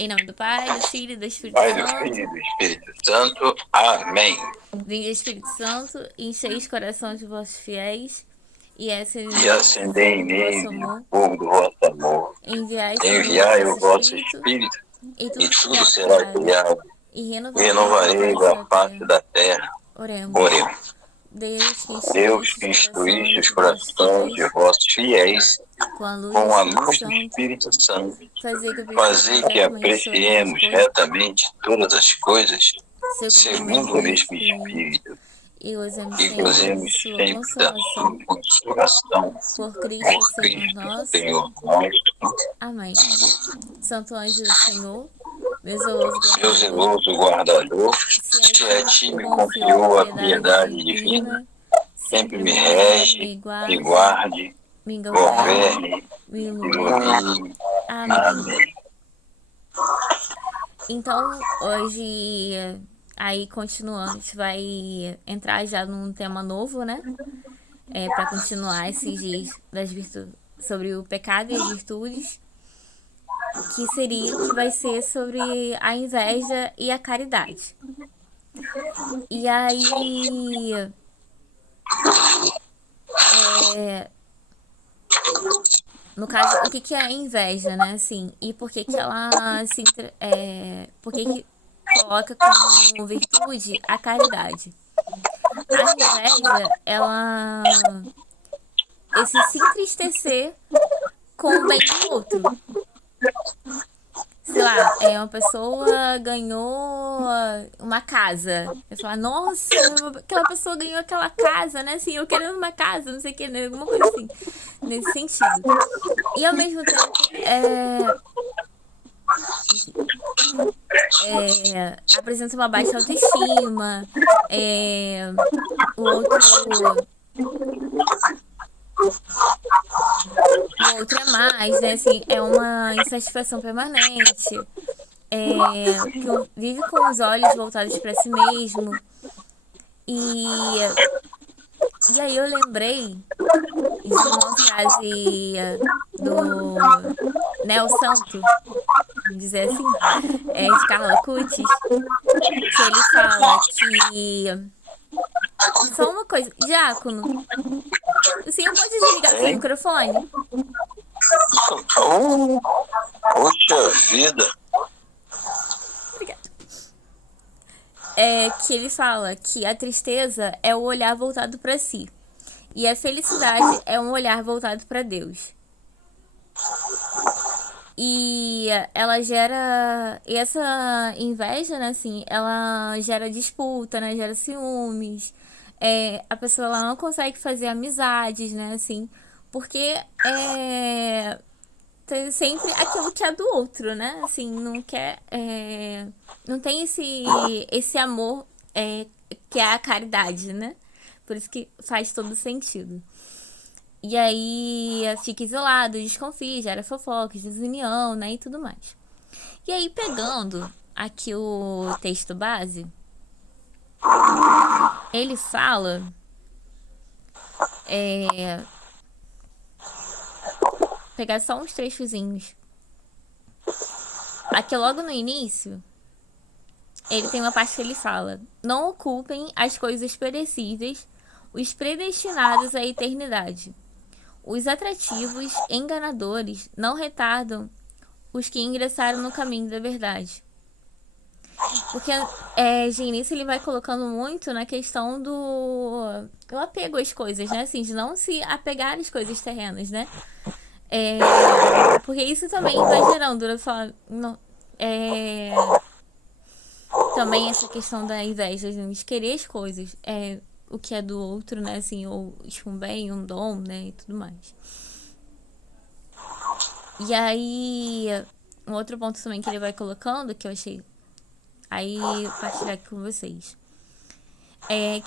Em nome do Pai, do Filho e do Espírito Pai, do Santo. Filho e do Espírito Santo. Amém. Vinde, Espírito Santo, enchei os corações de vossos fiéis e acendei em vosso mim amor. o fogo do vosso amor. Enviai, Enviai Senhor, o vosso Espírito, e e tudo tudo será será criado, criado. e Renovareis a face da terra. Oremos. Oremos. Deus Deus que instruíste os corações de vossos fiéis com a luz com a do luz do Santo, Espírito Santo, fazer que apreciemos retamente todas as coisas segundo o mesmo Espírito e gozemos e gozemos sempre da sua consolação. por Por Cristo, Senhor Cristo, nosso. Senhor nosso. Amém. Santo anjo do Senhor, meu zeloso guardador, se a ti me confiou a piedade divina, sempre me rege, me guarde, me governe, me ilumine. Amém. Então, hoje, aí continuando, a gente vai entrar já num tema novo, né? Para continuar esses dias das virtudes, sobre o pecado e as virtudes, que vai ser sobre a inveja e a caridade. E aí, no caso, o que é a inveja, né? Assim, e por que ela por que coloca como virtude a caridade? A inveja, ela esse se entristecer com o bem do outro. Sei lá, uma pessoa ganhou uma casa. Eu falo, nossa, aquela pessoa ganhou aquela casa, né? Assim, eu querendo uma casa, não sei o que, né? Alguma coisa assim, nesse sentido. E ao mesmo tempo, apresenta uma baixa autoestima, o outro é mais, né? Assim, é uma insatisfação permanente, que vive com os olhos voltados para si mesmo. E aí eu lembrei de uma frase do Nel Santo, vamos dizer assim, de Carla Cutis, que ele fala que... Só uma coisa, Diácono, o senhor pode desligar seu microfone? Poxa vida! Obrigada. Que ele fala que a tristeza é o olhar voltado para si e a felicidade é um olhar voltado para Deus. E ela gera... E essa inveja, né, assim, ela gera disputa, né, gera ciúmes. A pessoa ela não consegue fazer amizades, né, assim, porque tem sempre aquilo que é do outro, né, assim, não quer... não tem esse amor que é a caridade, né, por isso que faz todo sentido. E aí fica isolado, desconfia, gera fofocas, desunião, né, e tudo mais. E aí, pegando aqui o texto base, ele fala... pegar só uns trechozinhos. Aqui logo no início, ele tem uma parte que ele fala: não ocupem as coisas perecíveis, os predestinados à eternidade. Os atrativos enganadores não retardam os que ingressaram no caminho da verdade. Porque de início ele vai colocando muito na questão do apego às coisas, né? Assim, de não se apegar às coisas terrenas, né? Porque isso também vai gerando, eu falo, também essa questão da inveja, de querer as coisas, o que é do outro, né, assim, ou um bem, um dom, né, e tudo mais. E aí, um outro ponto também que ele vai colocando, que eu achei, aí partilhar aqui com vocês,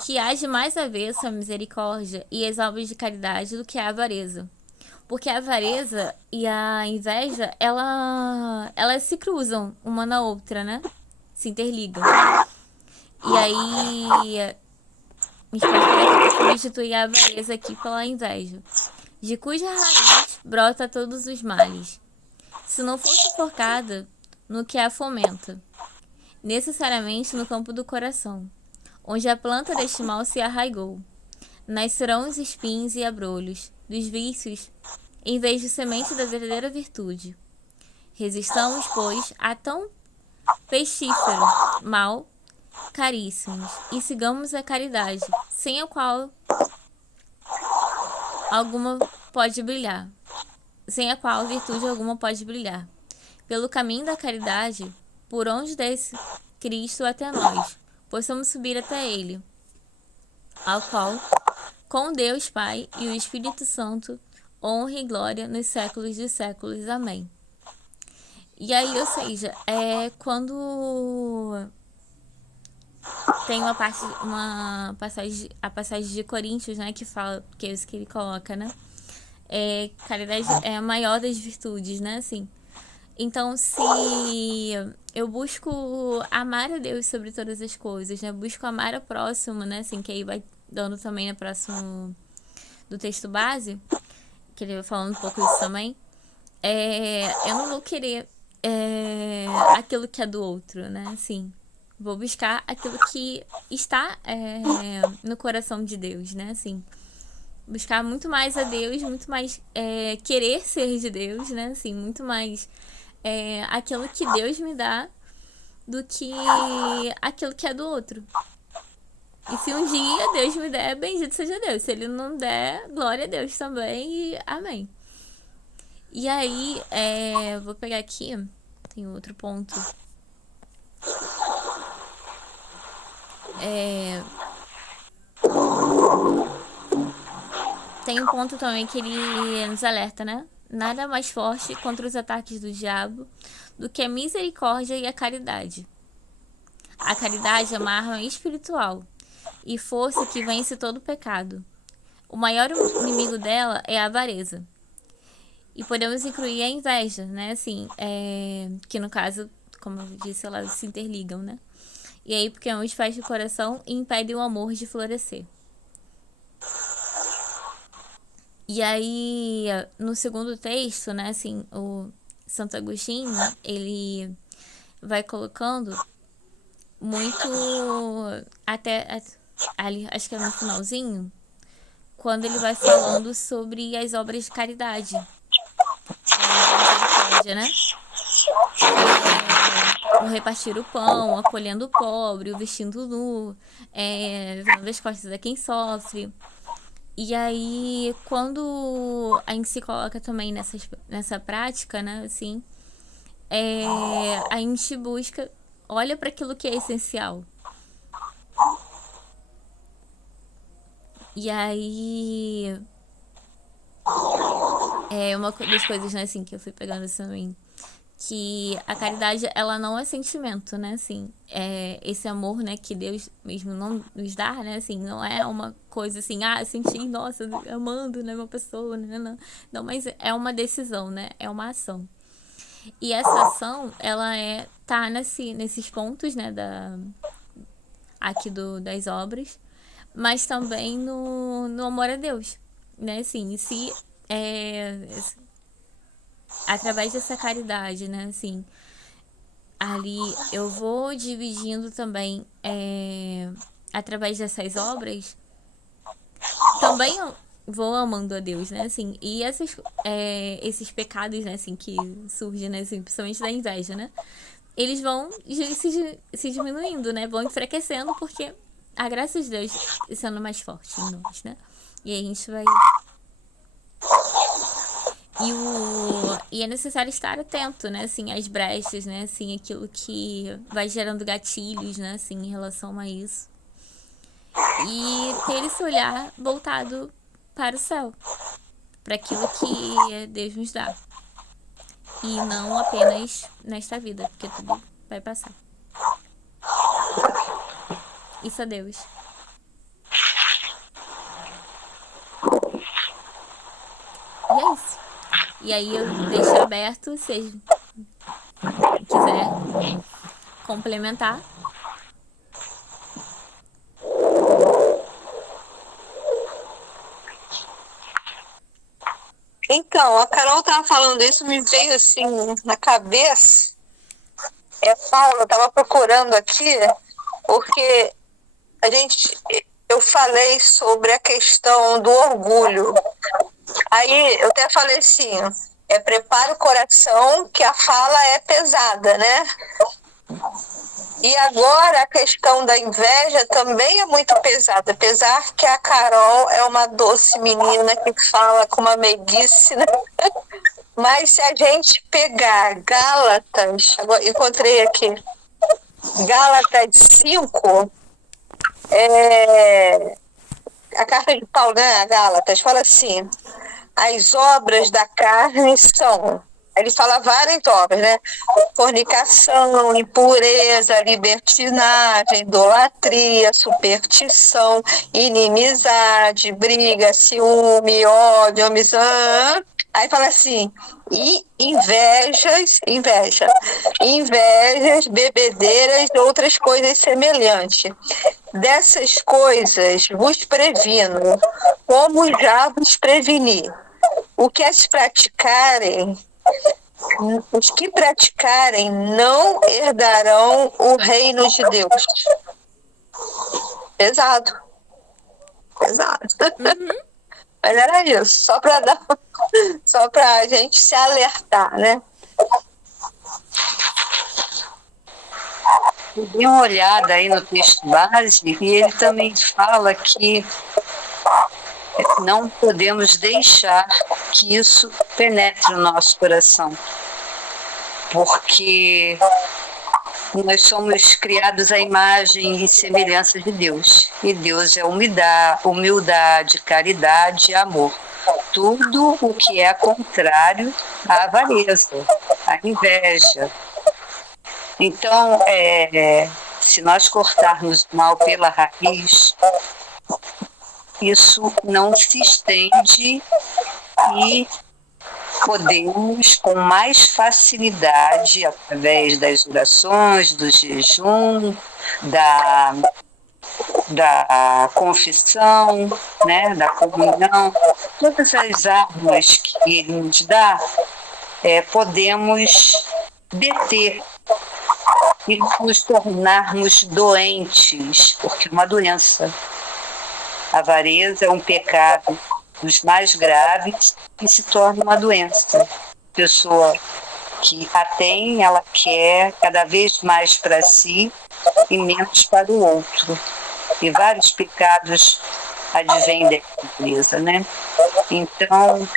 que age mais avesso a misericórdia e as obras de caridade do que a avareza. Porque a avareza e a inveja, elas se cruzam uma na outra, né? Se interligam. E aí, a gente pode substituir a avareza aqui pela inveja, de cuja raiz brota todos os males. Se não for suportada no que a fomenta, necessariamente no campo do coração, onde a planta deste mal se arraigou. Nascerão os espinhos e abrolhos dos vícios, em vez de semente da verdadeira virtude. Resistamos, pois, a tão pestífero mal caríssimos, e sigamos a caridade, sem a qual alguma pode brilhar, sem a qual virtude alguma pode brilhar. Pelo caminho da caridade, por onde desce Cristo até nós, possamos subir até Ele, ao qual, com Deus Pai e o Espírito Santo, honra e glória nos séculos dos séculos. Amém. E aí, ou seja, quando tem a passagem de Coríntios, né, que fala, que é isso que ele coloca, né? Caridade é a maior das virtudes, né, assim. Então, se eu busco amar a Deus sobre todas as coisas, né, busco amar o próximo, né, assim, que aí vai dando também no próximo do texto base, que ele vai falando um pouco isso também, eu não vou querer aquilo que é do outro, né, assim. Vou buscar aquilo que está no coração de Deus, né? Assim, buscar muito mais a Deus, muito mais querer ser de Deus, né? Assim, muito mais aquilo que Deus me dá do que aquilo que é do outro. E se um dia Deus me der, bendito seja Deus. Se Ele não der, glória a Deus também e amém. E aí, vou pegar aqui, tem outro ponto. Tem um ponto também que ele nos alerta, né? Nada mais forte contra os ataques do diabo do que a misericórdia e a caridade. A caridade é uma arma espiritual e força que vence todo pecado. O maior inimigo dela é a avareza. E podemos incluir a inveja, né? Assim, que no caso, como eu disse, elas se interligam, né? E aí, porque ambos fecham o coração e impedem o amor de florescer. E aí, no segundo texto, né, assim, o Santo Agostinho, ele vai colocando muito, até ali, acho que é no finalzinho, quando ele vai falando sobre as obras de caridade, misericórdia, né? O repartir o pão, acolhendo o pobre, o vestindo nu, virando as costas a quem sofre. E aí, quando a gente se coloca também nessa prática, né, assim, a gente busca, olha para aquilo que é essencial. E aí, uma das coisas, né, assim, que eu fui pegando também, que a caridade, ela não é sentimento, né, assim, esse amor, né, que Deus mesmo não nos dá, né, assim, não é uma coisa assim, senti, nossa, amando, né, uma pessoa, né, não, mas é uma decisão, né, é uma ação. E essa ação, ela tá nesses pontos, né, aqui das obras, mas também no amor a Deus, né, assim, se através dessa caridade, né, assim, ali eu vou dividindo também através dessas obras, também eu vou amando a Deus, né, assim, e esses pecados, né, assim, que surgem, né, assim, principalmente da inveja, né, eles vão se diminuindo, né, vão enfraquecendo, porque a graça de Deus sendo mais forte em nós, né, e aí a gente vai... E é necessário estar atento, né, assim, às brechas, né, assim, aquilo que vai gerando gatilhos, né, assim, em relação a isso. E ter esse olhar voltado para o céu, para aquilo que Deus nos dá. E não apenas nesta vida, porque tudo vai passar. Isso é Deus. E é isso. E aí eu deixo aberto, se quiser complementar. Então, a Carol tava falando isso, me veio assim na cabeça Paulo, eu estava procurando aqui, porque eu falei sobre a questão do orgulho. Aí eu até falei assim, prepara o coração, que a fala é pesada, né? E agora a questão da inveja também é muito pesada, apesar que a Carol é uma doce menina que fala com uma meiguice, né? Mas se a gente pegar Gálatas, agora encontrei aqui, Gálatas 5, a carta de Paulo, né, a Gálatas, fala assim, as obras da carne são... Ele fala várias obras, né? Fornicação, impureza, libertinagem, idolatria, superstição, inimizade, briga, ciúme, ódio, amizade. Aí fala assim, e invejas, bebedeiras e outras coisas semelhantes. Dessas coisas vos previno, como já vos preveni. Os que praticarem não herdarão o reino de Deus. Pesado. Uhum. Mas era isso, só para a gente se alertar, né? Eu dei uma olhada aí no texto base e ele também fala que não podemos deixar que isso penetre no nosso coração, porque nós somos criados à imagem e semelhança de Deus, e Deus é humildade, caridade e amor. Tudo o que é contrário à avareza, à inveja. Então, se nós cortarmos o mal pela raiz, isso não se estende e podemos, com mais facilidade, através das orações, do jejum, da confissão, né, da comunhão, todas as armas que ele nos dá, podemos deter e nos tornarmos doentes, porque é uma doença. A avareza é um pecado dos mais graves e se torna uma doença. A pessoa que a tem, ela quer cada vez mais para si e menos para o outro. E vários pecados advêm da avareza, né? Então,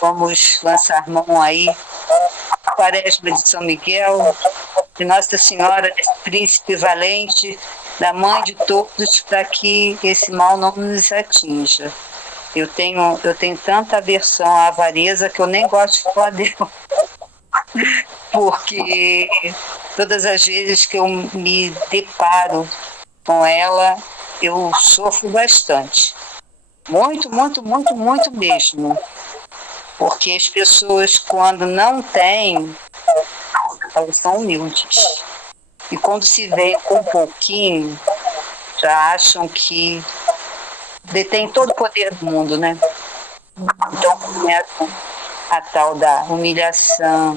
vamos lançar mão aí, Quaresma de São Miguel, de Nossa Senhora, Príncipe Valente, da Mãe de todos, para que esse mal não nos atinja. Eu tenho tanta aversão à avareza que eu nem gosto de falar dela. Porque todas as vezes que eu me deparo com ela, eu sofro bastante. Muito, muito, muito, muito mesmo. Porque as pessoas, quando não têm, elas são humildes. E quando se vê com um pouquinho, já acham que detém todo o poder do mundo, né? Então começam a tal da humilhação,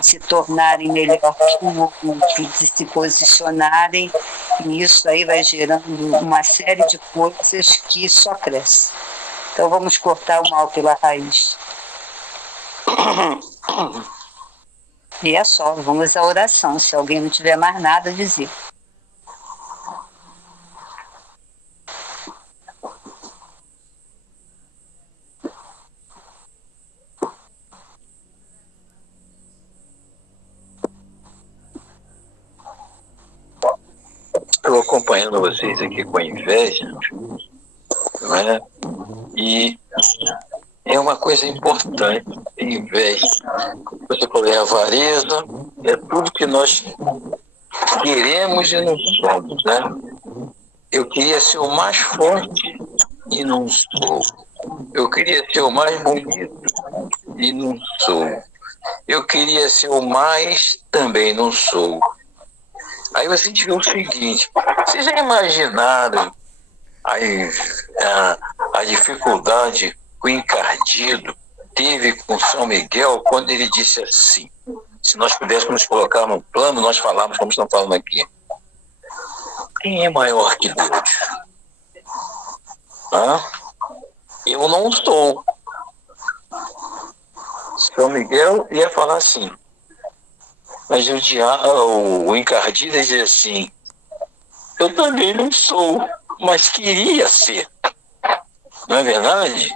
se tornarem melhor que o outro, de se posicionarem, e isso aí vai gerando uma série de coisas que só cresce. Então vamos cortar o mal pela raiz. E é só, vamos à oração, se alguém não tiver mais nada a dizer. Estou acompanhando vocês aqui com a inveja, não é? E é uma coisa importante, inveja. Você falou, é avareza, é tudo que nós queremos e não somos, né? Eu queria ser o mais forte e não sou. Eu queria ser o mais bonito e não sou. Eu queria ser o mais, também não sou. Aí a gente vê o seguinte, vocês já imaginaram a dificuldade que o encardido teve com São Miguel quando ele disse assim, se nós pudéssemos nos colocar no plano, nós falarmos como estamos falando aqui. Quem é maior que Deus? Eu não sou. São Miguel ia falar assim. Mas o encardido diz assim, eu também não sou, mas queria ser. Não é verdade?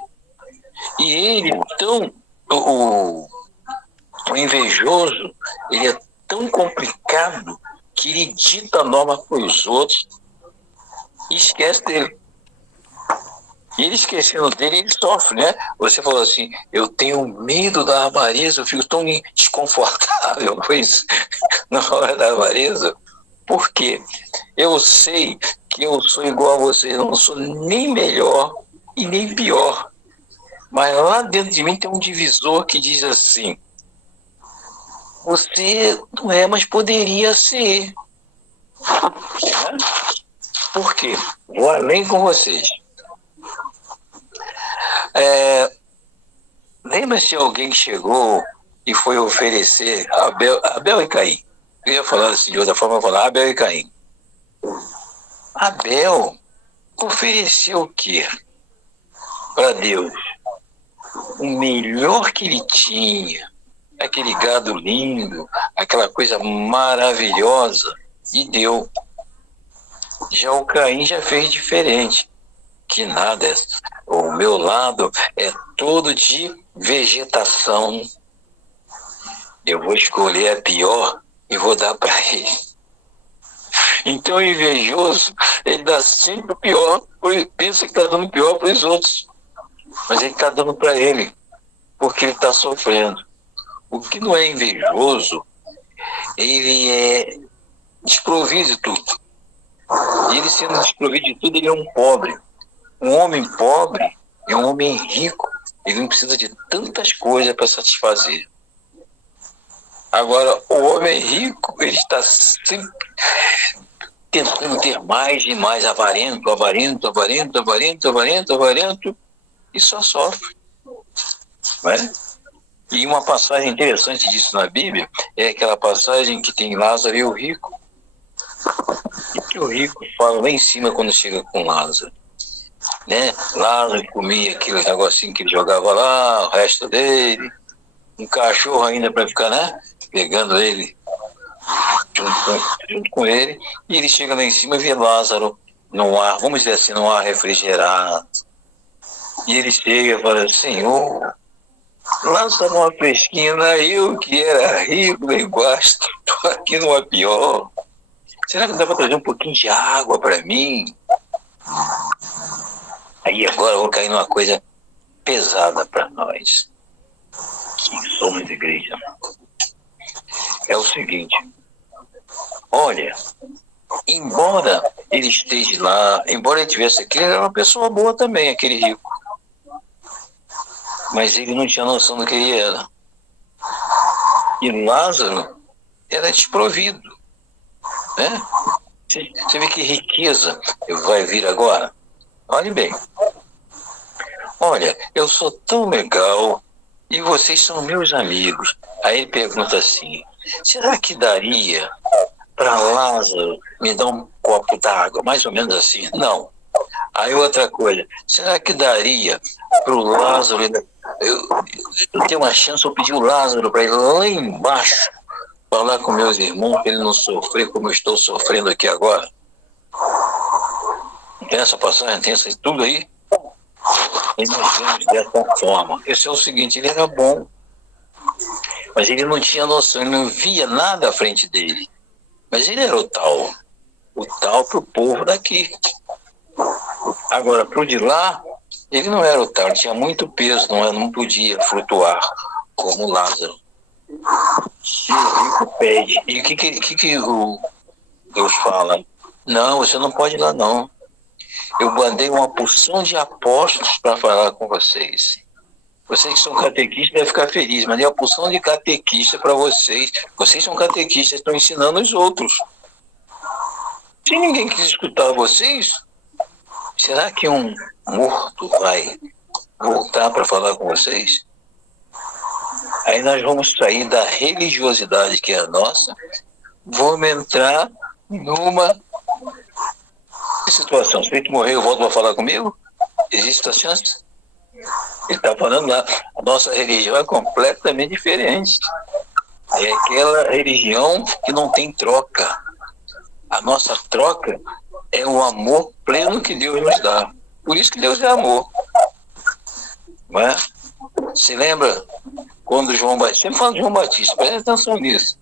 E ele, então, o invejoso, ele é tão complicado que ele dita a norma para os outros e esquece dele. E ele esquecendo dele, ele sofre, né? Você falou assim, eu tenho medo da avareza, eu fico tão desconfortável com isso na hora da avareza. Por quê? Eu sei que eu sou igual a você, eu não sou nem melhor e nem pior. Mas lá dentro de mim tem um divisor que diz assim, você não é, mas poderia ser. Né? Por quê? Vou além com vocês. Lembra-se de alguém que chegou e foi oferecer Abel e Caim? Eu ia falar assim de outra forma, eu ia falar Abel e Caim. Abel ofereceu o quê para Deus? O melhor que ele tinha, aquele gado lindo, aquela coisa maravilhosa, e deu. Já o Caim já fez diferente. Que nada, o meu lado é todo de vegetação. Eu vou escolher a pior e vou dar para ele. Então o invejoso, ele dá sempre o pior, pensa que está dando o pior para os outros, mas ele está dando para ele, porque ele está sofrendo. O que não é invejoso, ele é desprovido de tudo. E ele sendo desprovido de tudo, ele é um pobre. Um homem pobre é um homem rico. Ele não precisa de tantas coisas para satisfazer. Agora, o homem rico, ele está sempre tentando ter mais e mais, avarento, e só sofre. Não é? E uma passagem interessante disso na Bíblia é aquela passagem que tem Lázaro e o rico. E que o rico fala lá em cima quando chega com Lázaro. Né? Lázaro comia aquele negocinho que ele jogava lá, o resto dele, um cachorro ainda para ficar, né? Pegando ele junto com ele, e ele chega lá em cima e vê Lázaro no ar, vamos dizer assim, no ar refrigerado. E ele chega e fala, Senhor, lança uma fresquinha, eu que era rico lá embaixo, estou aqui numa pior. Será que dá para trazer um pouquinho de água para mim? Aí agora eu vou cair numa coisa pesada para nós, que somos igreja. É o seguinte, olha, embora ele esteja lá, embora ele tivesse aqui, ele era uma pessoa boa também, aquele rico. Mas ele não tinha noção do que ele era. E Lázaro era desprovido. Né? Você vê que riqueza vai vir agora? Olhe bem. Olha, eu sou tão legal e vocês são meus amigos. Aí ele pergunta assim, será que daria para Lázaro me dar um copo d'água? Mais ou menos assim. Não. Aí outra coisa, será que daria para o Lázaro, eu tenho uma chance, eu pedir o Lázaro para ir lá embaixo, falar com meus irmãos, para ele não sofrer como eu estou sofrendo aqui agora? Tem essa passagem, tem isso tudo aí? E nós vemos dessa forma. Esse é o seguinte, ele era bom, mas ele não tinha noção, ele não via nada à frente dele. Mas ele era o tal para o povo daqui. Agora, para o de lá, ele não era o tal, ele tinha muito peso, não podia flutuar como Lázaro. E o rico pede. E o que o Deus fala? Não, você não pode ir lá não. Eu mandei uma porção de apóstolos para falar com vocês. Vocês que são catequistas devem ficar felizes, mas é uma porção de catequistas para vocês. Vocês são catequistas, estão ensinando os outros. Se ninguém quis escutar vocês, será que um morto vai voltar para falar com vocês? Aí nós vamos sair da religiosidade que é a nossa, vamos entrar numa situação. Se ele morrer, eu volto para falar comigo? Existe a chance? Ele está falando lá, a nossa religião é completamente diferente. É aquela religião que não tem troca. A nossa troca é o amor pleno que Deus nos dá. Por isso que Deus é amor. Não é? Se lembra quando João Batista, sempre fala de João Batista, presta atenção nisso.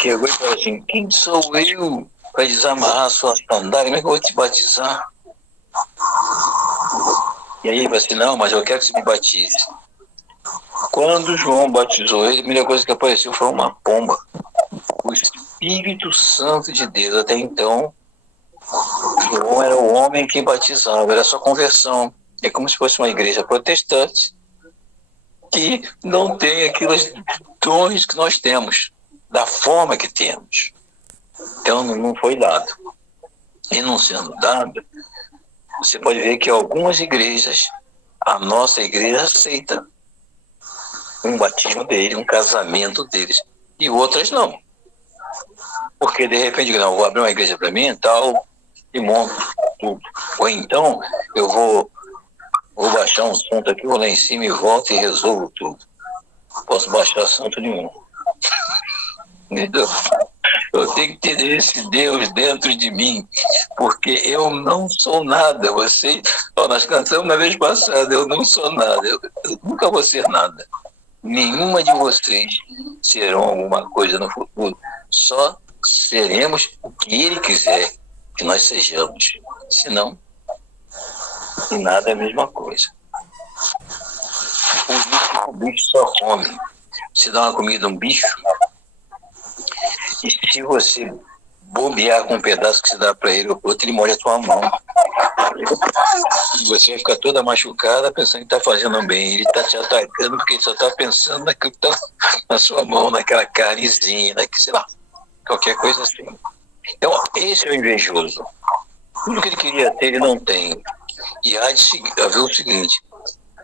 Chegou e falou assim: quem sou eu para desamarrar a sua sandália? Como é que eu vou te batizar? E aí ele falou assim: não, mas eu quero que você me batize. Quando João batizou ele, a primeira coisa que apareceu foi uma pomba. O Espírito Santo de Deus. Até então, João era o homem que batizava, era só conversão. É como se fosse uma igreja protestante que não tem aqueles dons que nós temos, da forma que temos. Então não foi dado. E não sendo dado, você pode ver que algumas igrejas, a nossa igreja aceita um batismo dele, um casamento deles, e outras não. Porque de repente, não, vou abrir uma igreja para mim e tal, e monto tudo. Ou então, eu vou baixar um santo aqui, vou lá em cima e volto e resolvo tudo. Posso baixar santo nenhum. Entendeu? Eu tenho que ter esse Deus dentro de mim, porque eu não sou nada. Nós cantamos na vez passada, eu não sou nada, eu nunca vou ser nada. Nenhuma de vocês serão alguma coisa no futuro. Só seremos o que Ele quiser que nós sejamos. Senão, e nada é a mesma coisa. O bicho só come. Se dá uma comida a um bicho, e se você bobear com um pedaço que se dá para ele, o outro, ele molha a tua mão. Você vai ficar toda machucada pensando que está fazendo bem. Ele está te atacando porque ele só está pensando naquilo que está na sua mão, naquela carnezinha, sei lá, qualquer coisa assim. Então, esse é o invejoso. Tudo que ele queria ter, ele não tem. E há de haver o seguinte: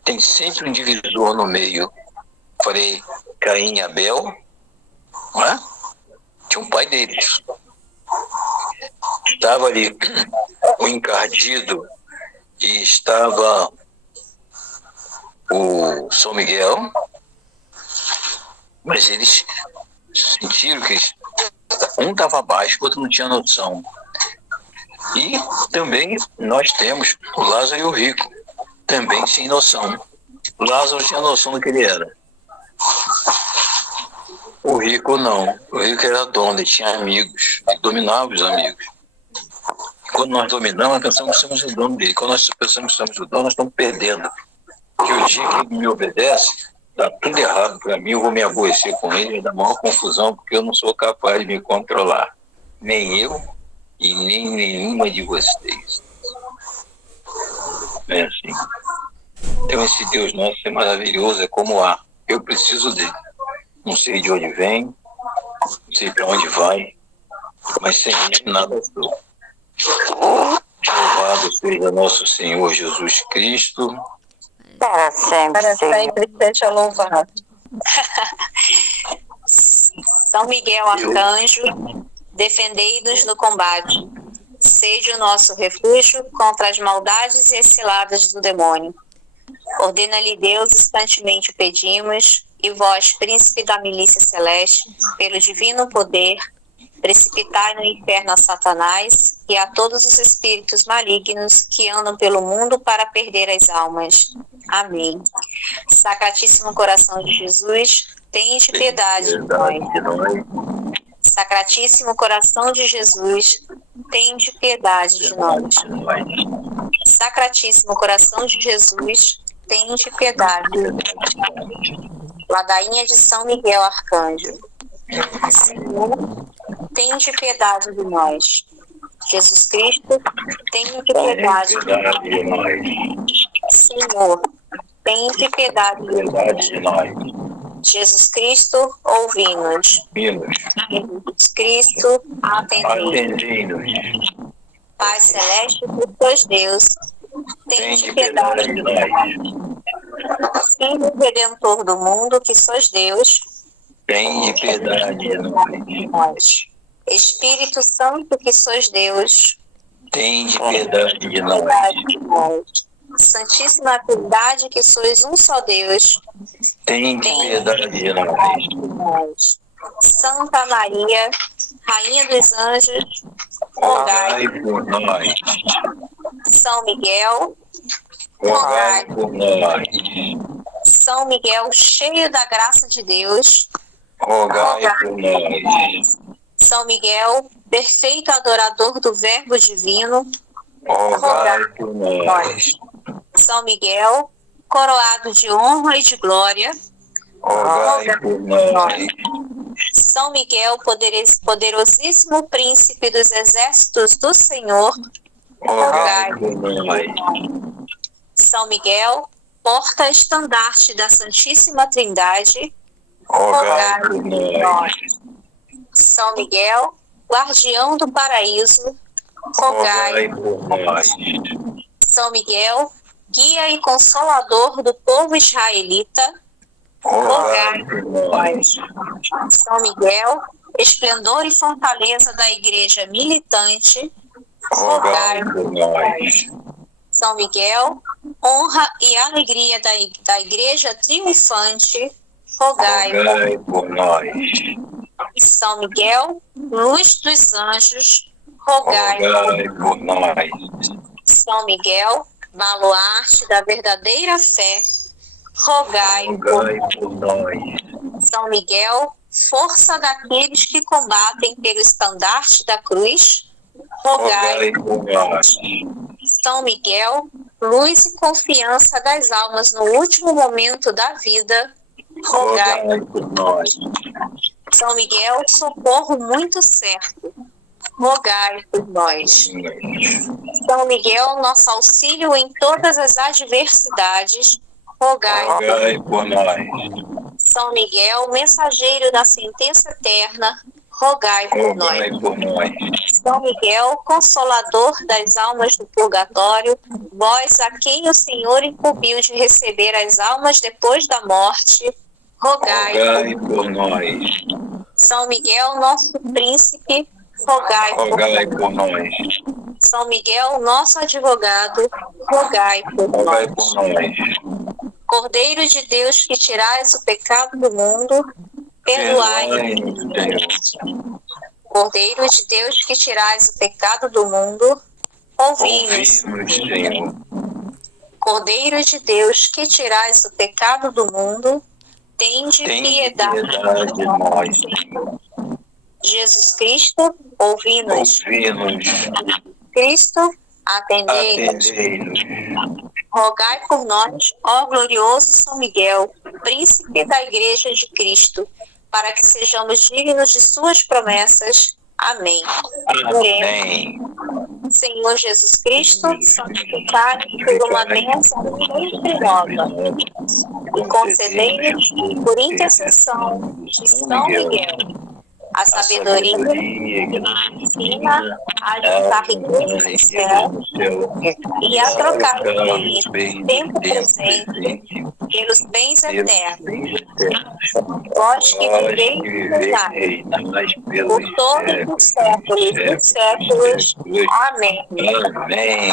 tem sempre um divisor no meio. Falei, Caim e Abel, não é? Tinha um pai deles. Estava ali o encardido e estava o São Miguel, mas eles sentiram que um estava abaixo, o outro não tinha noção. E também nós temos o Lázaro e o rico, também sem noção. O Lázaro tinha noção do que ele era. O rico não. O rico era dono, ele tinha amigos, ele dominava os amigos. E quando nós dominamos, nós pensamos que somos o dono dele. Quando nós pensamos que somos o dono, nós estamos perdendo. Porque o dia que ele me obedece, está tudo errado para mim, eu vou me aborrecer com ele, vai dar maior confusão, porque eu não sou capaz de me controlar. Nem eu e nem nenhuma de vocês. É assim. Então esse Deus nosso é maravilhoso, é como ar. Eu preciso dele. Não sei de onde vem, não sei para onde vai, mas sem ele nada sou. Louvado seja nosso Senhor Jesus Cristo. Para sempre seja louvado. São Miguel Arcanjo, defendei-nos no combate. Seja o nosso refúgio contra as maldades e as ciladas do demônio. Ordena-lhe Deus, instantemente o pedimos, e vós, príncipe da milícia celeste, pelo divino poder, precipitai no inferno a Satanás e a todos os espíritos malignos que andam pelo mundo para perder as almas. Amém. Sacratíssimo coração de Jesus, tende piedade de nós. Sacratíssimo coração de Jesus, tende piedade de nós. Sacratíssimo coração de Jesus, tende piedade de nós. Ladainha de São Miguel Arcanjo, Senhor, tende piedade de nós. Jesus Cristo, tende piedade de nós. Senhor, tende piedade de nós. Jesus Cristo, ouvi-nos. Jesus Cristo, atendei-nos. Pai Celeste, por Deus, tende piedade de nós. Filho Redentor do mundo, que sois Deus, tem piedade de nós. Espírito Santo, que sois Deus, Tem piedade de nós. Santíssima Trindade, que sois um só Deus, Tem piedade de nós. Santa Maria, Rainha dos Anjos, Rogai por nós. São Miguel, Rogai por nós. São Miguel, cheio da graça de Deus, Rogai por nós. São Miguel, perfeito adorador do Verbo Divino, Rogai por nós. São Miguel, coroado de honra e de glória, Rogai por nós. São Miguel, poderosíssimo príncipe dos exércitos do Senhor, Rogai por nós. São Miguel, porta-estandarte da Santíssima Trindade, Rogai por nós. São Miguel, guardião do paraíso, rogai. Rogai por nós. São Miguel, guia e consolador do povo israelita, Rogai por nós. São Miguel, esplendor e fortaleza da igreja militante, Rogai por nós. São Miguel, honra e alegria da igreja triunfante, rogai. Rogai por nós. São Miguel, luz dos anjos, rogai. Rogai por nós. São Miguel, baluarte da verdadeira fé, rogai. Rogai por nós. São Miguel, força daqueles que combatem pelo estandarte da cruz, rogai. Rogai por nós. São Miguel, luz e confiança das almas no último momento da vida, rogai. Rogai por nós. São Miguel, socorro muito certo, rogai por nós. São Miguel, nosso auxílio em todas as adversidades, rogai. Rogai por nós. São Miguel, mensageiro da sentença eterna, rogai por Rogai nós. por nós. São Miguel, consolador das almas do purgatório, vós a quem o Senhor incumbiu de receber as almas depois da morte, rogai. Rogai por nós. São Miguel, nosso príncipe, rogai por Rogai nós. por nós. São Miguel, nosso advogado, rogai por Rogai nós. por nós. Cordeiro de Deus, que tirais o pecado do mundo, perdoai. Perdoai-nos, Senhor. Cordeiro de Deus, que tirais o pecado do mundo, ouvi-nos. Ouvi-nos, Senhor. Cordeiro de Deus, que tirais o pecado do mundo, tende Tem piedade. piedade de nós, Senhor. Jesus Cristo, ouvi-nos. Ouvi-nos. Cristo, atendei-nos. Atendei-nos. Rogai por nós, ó glorioso São Miguel, príncipe da Igreja de Cristo, para que sejamos dignos de suas promessas. Amém. Amém. Senhor Jesus Cristo, santificai por uma bênção sempre nova, e concedei-nos, por intercessão de São Miguel, a sabedoria que nos ensina a juntar riquezas do céu e a trocar os bens do tempo presente pelos bens eternos. Vós que viveis e reinais por todos os séculos dos séculos. Amém. Amém.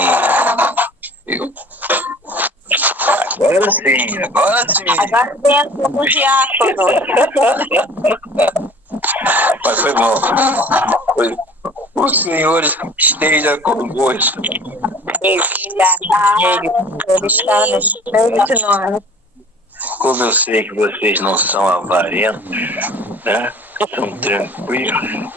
Agora sim, agora sim. Agora dentro do diácono. Mas foi bom. O Senhor esteja convosco. Ele está no meio de nós. Como eu sei que vocês não são avarentos, né? São tranquilos.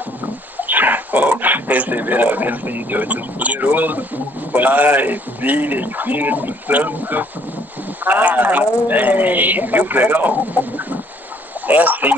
Vão receber a bênção de Deus Todo-Poderoso, Pai, Filho, Espírito Santo. Amém. Viu que legal? É assim.